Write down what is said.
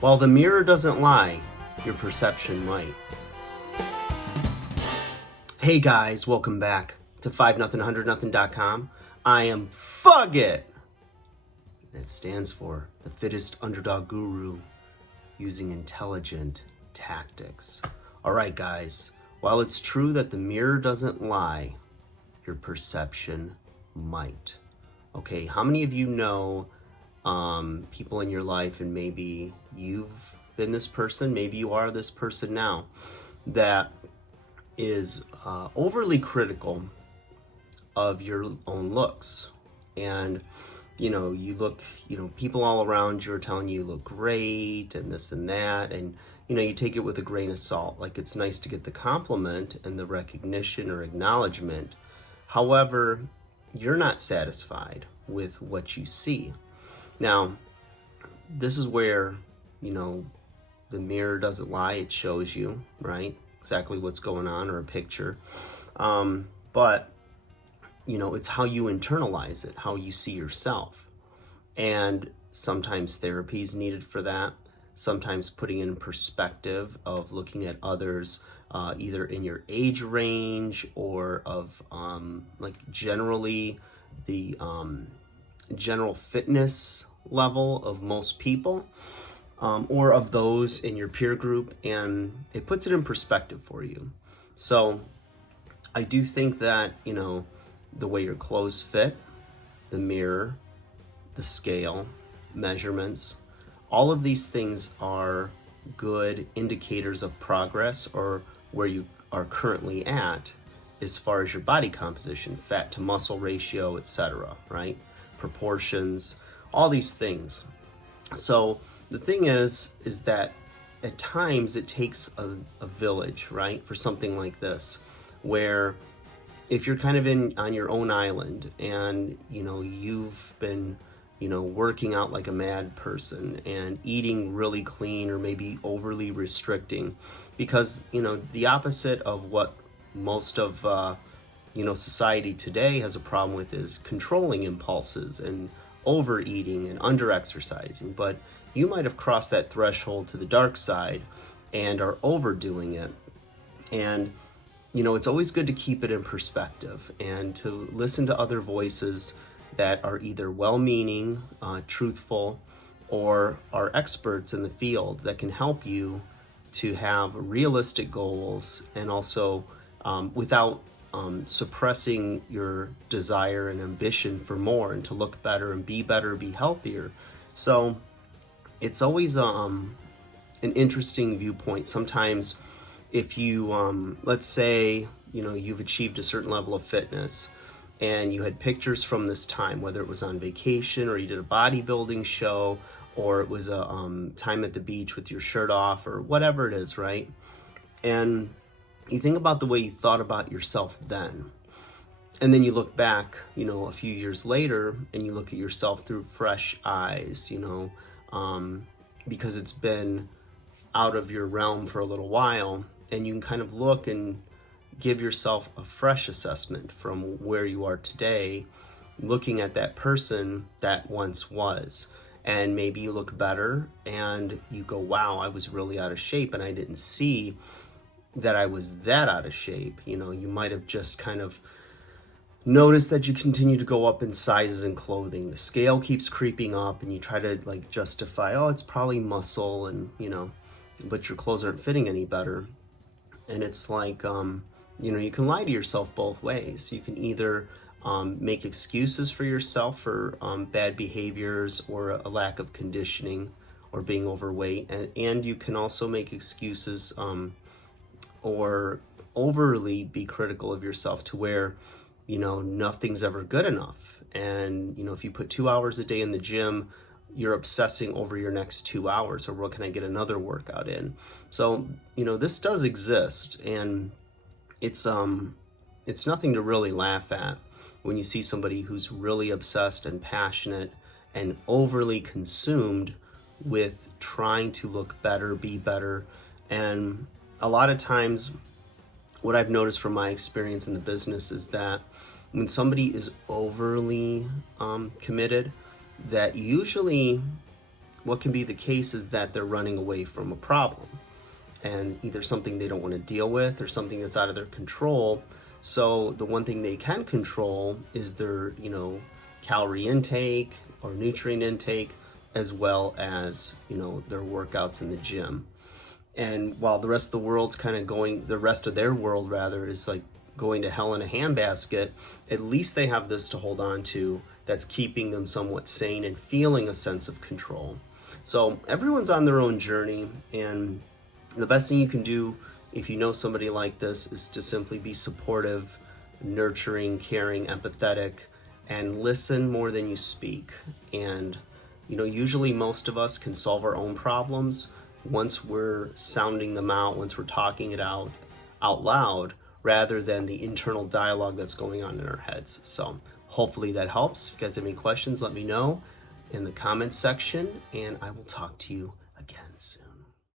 While the mirror doesn't lie, your perception might. Hey guys, welcome back to 5nothing100nothing.com. I am Fugit. That stands for the fittest underdog guru using intelligent tactics. All right, guys, while it's true that the mirror doesn't lie, your perception might. Okay, how many of you know people in your life, and maybe you've been this person, maybe you are this person now, that is overly critical of your own looks? And you look, people all around you are telling you look great and this and that, and you take it with a grain of salt. Like, it's nice to get the compliment and the recognition or acknowledgement. However, you're not satisfied with what you see. Now, this is where, the mirror doesn't lie. It shows you, right, exactly what's going on, or a picture. But, it's how you internalize it, how you see yourself. And sometimes therapy is needed for that. Sometimes putting in perspective of looking at others, either in your age range or of generally the general fitness level of most people, or of those in your peer group, and it puts it in perspective for you. So I do think that, the way your clothes fit, the mirror, the scale, measurements, all of these things are good indicators of progress, or where you are currently at as far as your body composition, fat to muscle ratio, etc., right? Proportions, all these things. So the thing is that at times it takes a village, right, for something like this, where if you're kind of on your own island, and you've been working out like a mad person and eating really clean, or maybe overly restricting, because the opposite of what most of society today has a problem with is controlling impulses and overeating and under-exercising. But you might have crossed that threshold to the dark side and are overdoing it. And it's always good to keep it in perspective and to listen to other voices that are either well-meaning, truthful, or are experts in the field that can help you to have realistic goals, and also without suppressing your desire and ambition for more, and to look better and be healthier. So it's always an interesting viewpoint. Sometimes if you, let's say, you've achieved a certain level of fitness, and you had pictures from this time, whether it was on vacation, or you did a bodybuilding show, or it was a time at the beach with your shirt off, or whatever it is, right? And you think about the way you thought about yourself then, and then you look back, a few years later, and you look at yourself through fresh eyes, because it's been out of your realm for a little while, and you can kind of look and give yourself a fresh assessment from where you are today, looking at that person that once was. And maybe you look better and you go, wow, I was really out of shape, and I didn't see that I was that out of shape. You might have just kind of noticed that you continue to go up in sizes and clothing. The scale keeps creeping up, and you try to justify, oh, it's probably muscle, and but your clothes aren't fitting any better. And it's like, you can lie to yourself both ways. You can either make excuses for yourself for bad behaviors, or a lack of conditioning, or being overweight. And you can also make excuses or overly be critical of yourself to where, nothing's ever good enough. And, if you put 2 hours a day in the gym, you're obsessing over your next 2 hours, or what can I get another workout in? So, this does exist, and it's nothing to really laugh at when you see somebody who's really obsessed and passionate and overly consumed with trying to look better, be better. And a lot of times, what I've noticed from my experience in the business is that when somebody is overly committed, that usually what can be the case is that they're running away from a problem, and either something they don't want to deal with or something that's out of their control. So the one thing they can control is their, calorie intake or nutrient intake, as well as, their workouts in the gym. And while the rest of the world's kind of going, the rest of their world rather, is like going to hell in a handbasket, at least they have this to hold on to that's keeping them somewhat sane and feeling a sense of control. So everyone's on their own journey, and the best thing you can do if you know somebody like this is to simply be supportive, nurturing, caring, empathetic, and listen more than you speak. And usually most of us can solve our own problems once we're sounding them out, once we're talking it out loud, rather than the internal dialogue that's going on in our heads. So hopefully that helps. If you guys have any questions, let me know in the comments section, and I will talk to you again soon.